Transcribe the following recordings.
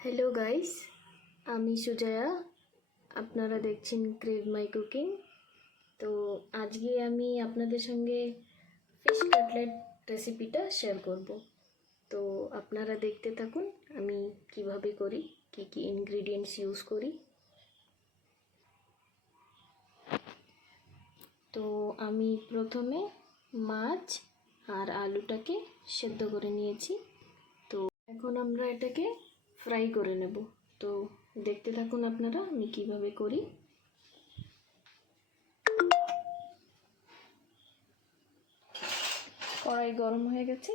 Hello guys, আমি সুজয়া। আপনারা দেখছেন ক্রেভ মাই কুকিং। তো আজকে আমি আপনাদের সঙ্গে ফিশ কাটলেট রেসিপিটা শেয়ার করব। তো আপনারা দেখতে থাকুন আমি কিভাবে করি, কি কি ইনগ্রিডিয়েন্টস ইউজ করি। তো আমি প্রথমে মাছ আর আলুটাকে সেদ্ধ করে নিয়েছি। তো এখন আমরা এটাকে ফ্রাই করে নেব। তো দেখতে থাকুন আপনারা আমি কিভাবে করি। কড়াই গরম হয়ে গেছে,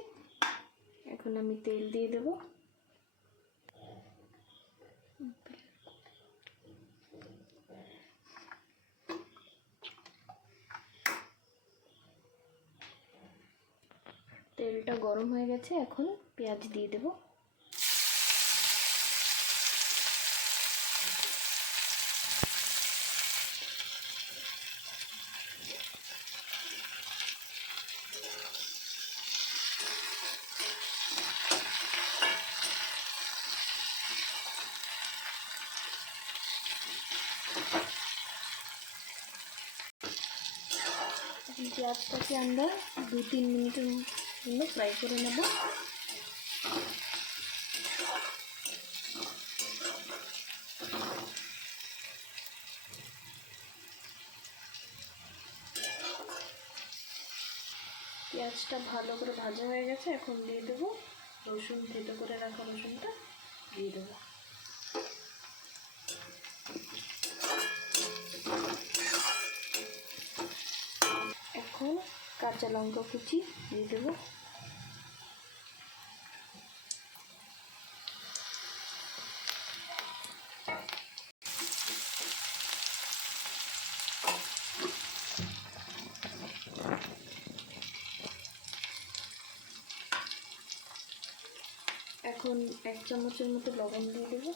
এখন আমি তেল দিয়ে দেব। তেলটা গরম হয়ে গেছে, এখন পেঁয়াজ দিয়ে দেব। পেঁয়াজটাকে আমরা 2-3 মিনিটের জন্য ফ্রাই করে নেব। পেঁয়াজটা ভালো করে ভাজা হয়ে গেছে, এখন দিয়ে দেবো রসুন, থেতো করে রাখা রসুনটা দিয়ে দেবো। এখন কাঁচা লঙ্কা কুচি দিয়ে দেবো। এখন 1 চামচের মতো লবণ দিয়ে দেবো।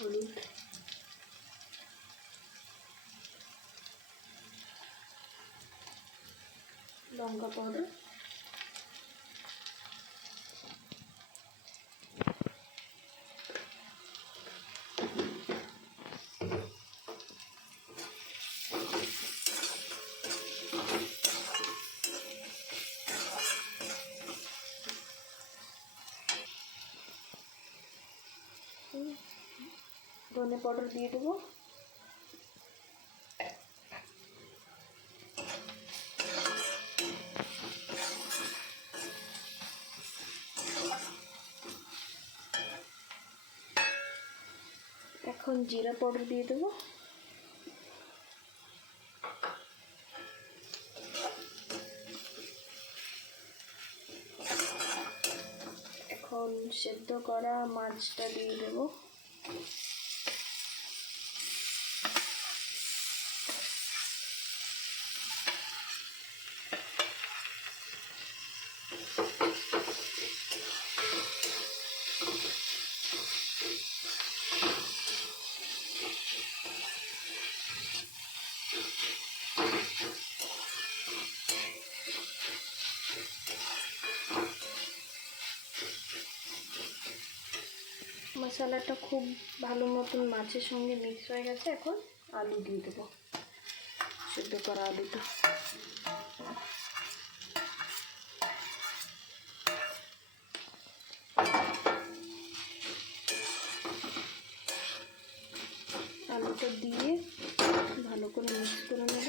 হলুদ, লঙ্কা পাউডার, ধনে পাউডার দিয়ে দেবো। এখন জিরা পাউডার দিয়ে দেবো। এখন সেদ্ধ করা মাছটা দিয়ে দেবো। মশলাটা খুব ভালো মতন মাছের সঙ্গে মিক্স হয়ে গেছে, এখন আলু দিয়ে দেবো, সেদ্ধ করা আলুটা। আলুটা দিয়ে ভালো করে মিক্স করে নেব।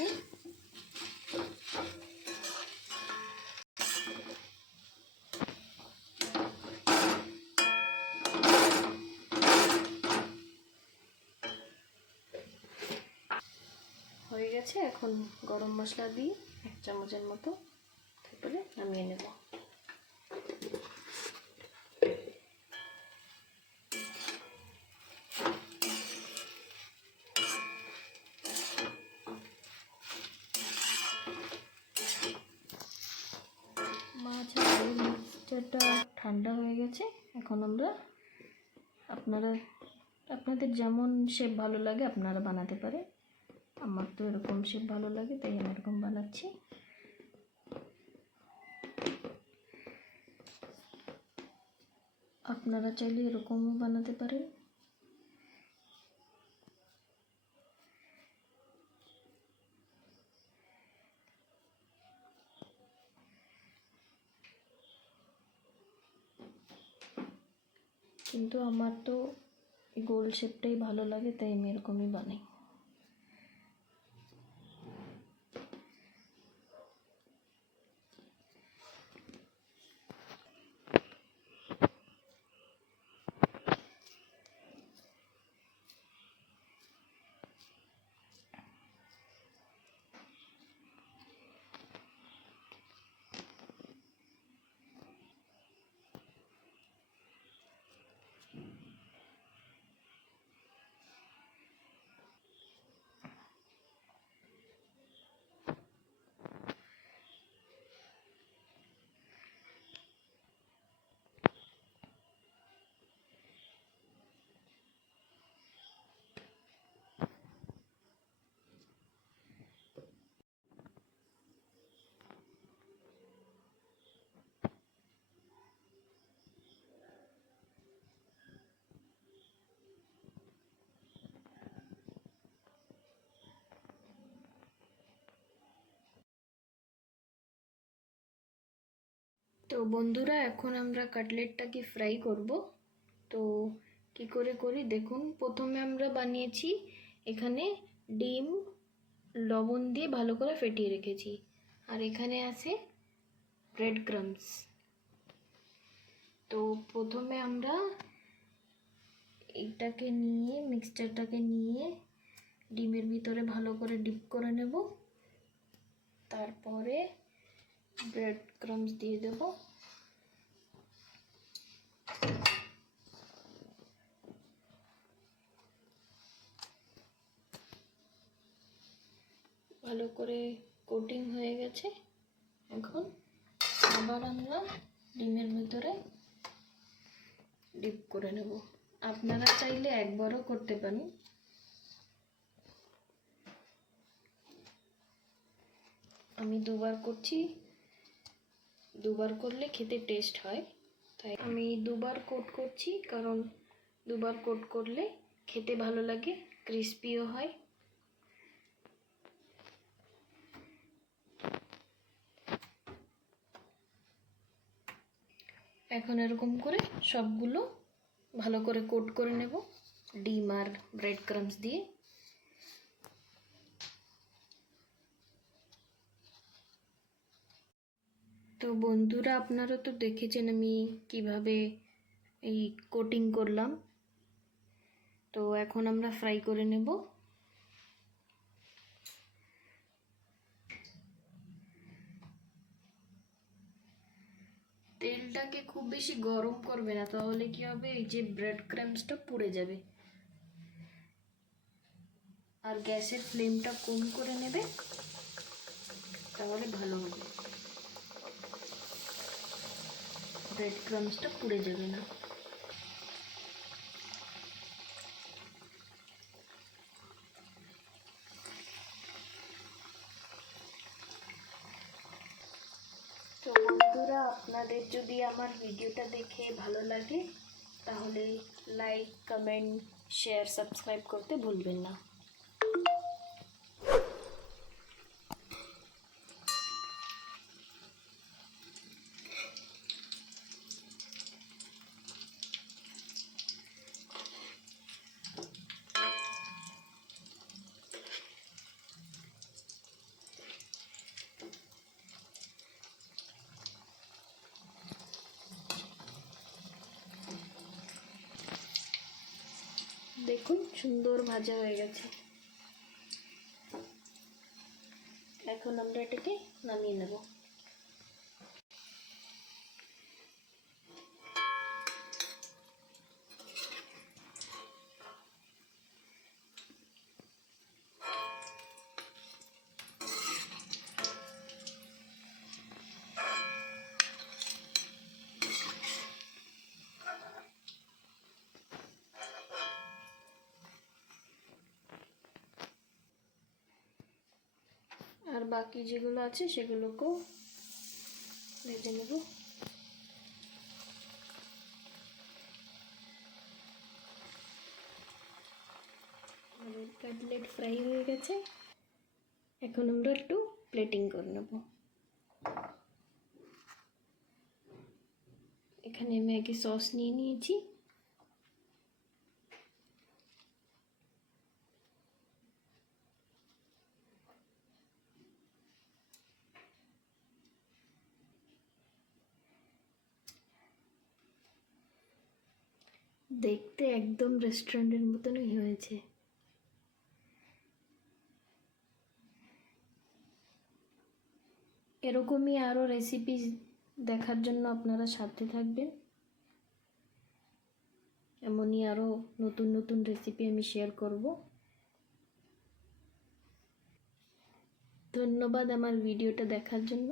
হয়ে গেছে, এখন গরম মশলা দিয়ে 1 চামচের মতো, তারপরে নামিয়ে নেব। মাছ আর আলুর মিক্সচারটা ঠান্ডা হয়ে গেছে, এখন আপনারা আপনাদের যেমন শেপ ভালো লাগে আপনারা বানাতে পারে। আমার তো এরকম শেপ ভালো লাগে তাই আমি এরকম বানাচ্ছি। আপনারা চাইলে এরকমও বানাতে পারেন। কিন্তু আমার তো গোল শেপটাই ভালো লাগে তাই আমি এরকমই বানাই। তো বন্ধুরা, এখন আমরা কাটলেটটাকে ফ্রাই করব। তো কি করে করি দেখুন। প্রথমে আমরা বানিয়েছি, এখানে ডিম লবণ দিয়ে ভালো করে ফেটিয়ে রেখেছি, আর এখানে আছে ব্রেড ক্রাম্বস। তো প্রথমে আমরা এইটাকে নিয়ে, মিক্সচারটাকে নিয়ে ডিমের ভিতরে ভালো করে ডিপ করে নেব। তারপরে ব্রেড ক্রাম্বস দিয়ে দেব। ভালো করে কোটিং হয়ে গেছে। এখন আবার আমরা ডিমের ভিতরে ডিপ করে নেব। আপনারা চাইলে একবারও করতে পারেন। আমি দুবার করছি, দুবার করলে খেতে টেস্ট হয়, তাই আমি দুবার কোট করছি, কারণ দুবার কোট করলে খেতে ভালো লাগে, ক্রিস্পিও হয়। এখন এরকম করে সবগুলো ভালো করে কোট করে নেব ডিম আর ব্রেড ক্রাম্বস দিয়ে। তো বন্ধুরা, আপনারা তো দেখেছেন আমি কিভাবে এই কোটিং করলাম। তো এখন আমরা ফ্রাই করে নেব। তেলটাকে খুব বেশি গরম করবে না, তাহলে কি হবে, এই যে ব্রেড ক্রাম্বসটা পুড়ে যাবে। আর গ্যাসের ফ্লেমটা কম করে নেবে, তাহলে ভালো হবে, ব্রেড ক্রাম্বসটা পুড়ে যাবে না। তো বন্ধুরা, আপনাদের যদি আমার ভিডিওটা দেখে ভালো লাগে তাহলে লাইক, কমেন্ট, শেয়ার, সাবস্ক্রাইব করতে ভুলবেন না। দেখুন সুন্দর ভাজা হয়ে গেছে। এখন আমরা এটাকে নামিয়ে নেব। বাকি যেগুলো আছে সেগুলোকেও ভেজে নেব। আমাদের কাটলেট ফ্রাই হয়ে গেছে, এখন আমরা একটু প্লেটিং করে নেব। এখানে ম্যাগি সস নিয়ে নিয়েছি, দেখতে একদম রেস্টুরেন্টের মতনই হয়েছে। এরকমই আরও রেসিপি দেখার জন্য আপনারা সাথে থাকবেন। এমনই আরও নতুন নতুন রেসিপি আমি শেয়ার করব। ধন্যবাদ আমার ভিডিওটা দেখার জন্য।